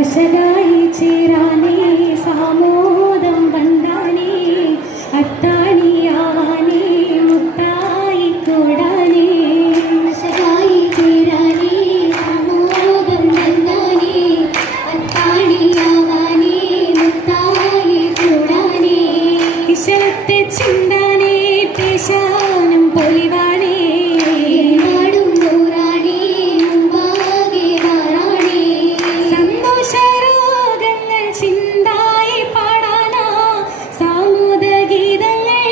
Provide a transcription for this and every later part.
ഹസനായി ചേരാനേ സാമോദം വന്ദാനേ അത്താണിയാവാനേ മുത്തായി കൂടാനേ ഹസനായി ചേരാനേ സാമോദം വന്ദാനേ അത്താണിയാവാനേ മുത്തായി കൂടാനേ ഇശലത്തെ ചിന്താനേ പേശാനം പൊലിവാനേ ചിന്തായി പാടാനാ സാമൂദ ഗീതങ്ങൾ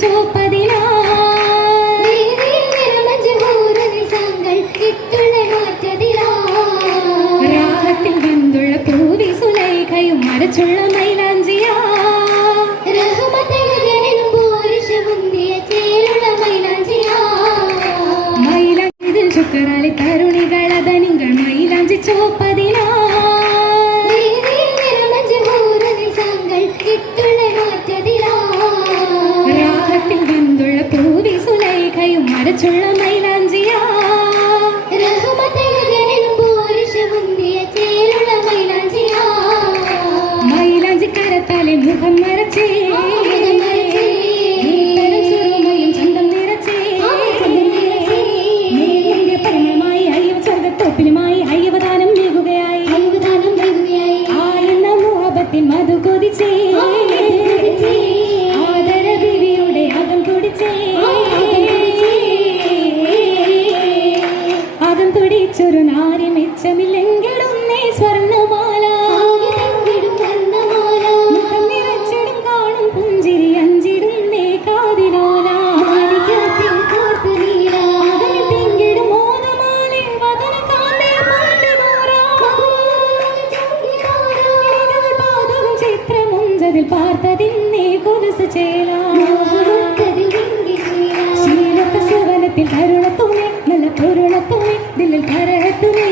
ചോപ്പതിലാ രാഹത്തിൽ വന്തുള്ള പൂവി സുലൈഖയും മരച്ചുള്ള മൈലാഞ്ചിയാ മൈലാഞ്ചിതിൽ ചുക്കറാലി തരുണികളത നിങ്ങൾ മൈലാഞ്ചി ചോപ്പതിലാ രാഹത്തിൽ വന്തുള്ള പൂവി സുലൈഖയും മരച്ചുള്ള മൈലാഞ്ചിയാ മൈലാഞ്ചി കരത്താലെ മുഖം മറച്ചേ സുറുമയും ചന്തം നിറച്ചേ പരമമായി അയ്യവ സ്വർഗത്തോപ്പിലുമായി അയ്യവദാനം നൽകുകയായി ആയെന്ന മുഹബത്തിൻ മധു കൊതിച്ചേ ആദര ബിവിയുടെ അകം തുടിച്ചേ അകം തുടിച്ചൊരു നാരി മെച്ചമില്ലെങ്കിലും നീ സ്വർണ്ണമാല മുഖം നിറച്ചിടും കാണും പുഞ്ചിരി അഞ്ചിടും നീ കാതിലോല തിങ്കിടും മോദമാലെ വദന കാന്തേ പാതകം ചിത്രമുഞ്ചതിൽ പാർത്തതിൻ നീ കൊലുസ് ചേലാ ശീലത്ത സുവനത്തിൽ കരുളത്തുമേ നല്ല പൊരുളത്തുമേ ദില്ലിൽ കരളത്തുമേ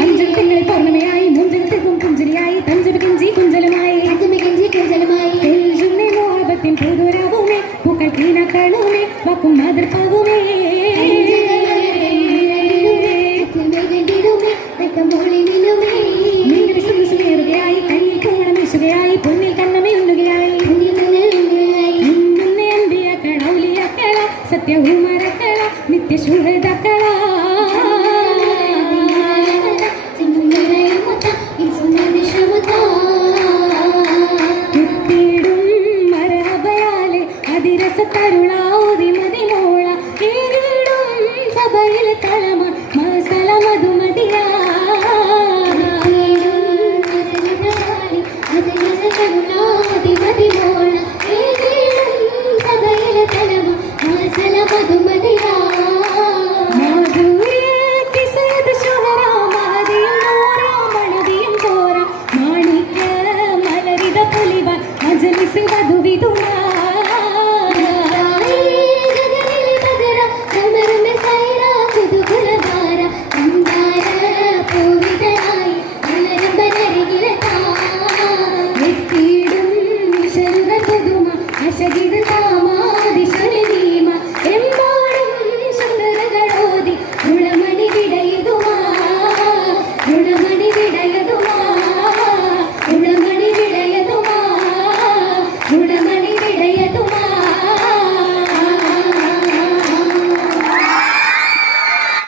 അഞ്ചൽ തിങ്കൾ പൗർണമിയായി മുഞ്ചിലും പുഞ്ചിരിയായി തഞ്ചൊരു കിഞ്ചി കുഞ്ചലമായി മോഹബത്തിൻ പുതുരാവുമേ പൂക്കൾ കീനക്കണുമേ വാക്കും മാതൃപ്പാവുമേ നിങ്ങളുടെ സുന്ദസുകയായി കണ്ണിൽ പൂങ്ങണം വീശുകയായി പൊന്നിൽ കണ്ണമേ ഉണ്ണുകയായി സത്യവും മറക്കള നിത്യശൂരതക്കള കുത്തിടും മരഹബയാലെ അതിരസ തരുളാതി മതിമോള കേടും സഭയിൽ തളമ മസല മധുമതിയാ അശഗിത് നാമ